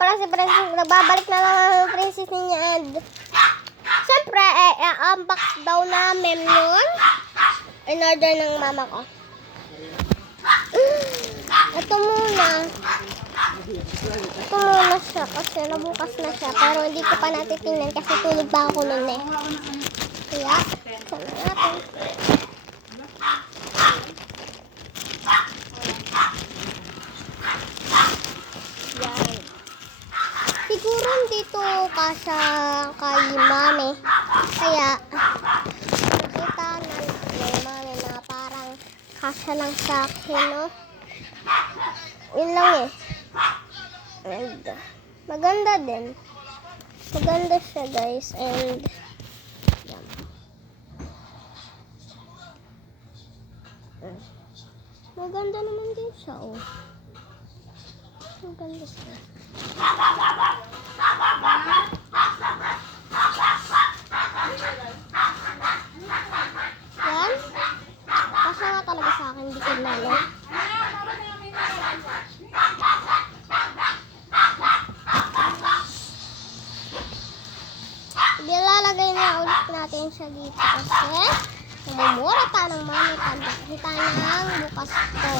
pala si Princess. Nagbabalik na lang ang Princess niya. And siyempre, unbox daw namin yun. In order ng mama ko. Ito muna. Ito muna siya kasi nabukas na siya. Pero hindi ko pa natitingnan kasi tulog pa ako nun eh. Kaya, sana natin. Yan. Siguro dito kasya kay mami. Kaya, nakita na ni mami na parang kasya lang sa akin, no? Yun lang eh. And, maganda din. Maganda siya, guys. And, yan. Maganda naman din siya, oh. Maganda siya. Yan. Kasya nga talaga sa akin, di ko lalo. Ilalagay na ulit natin siya dito kasi namumura ta ng mami pag nakita niyang bukas to.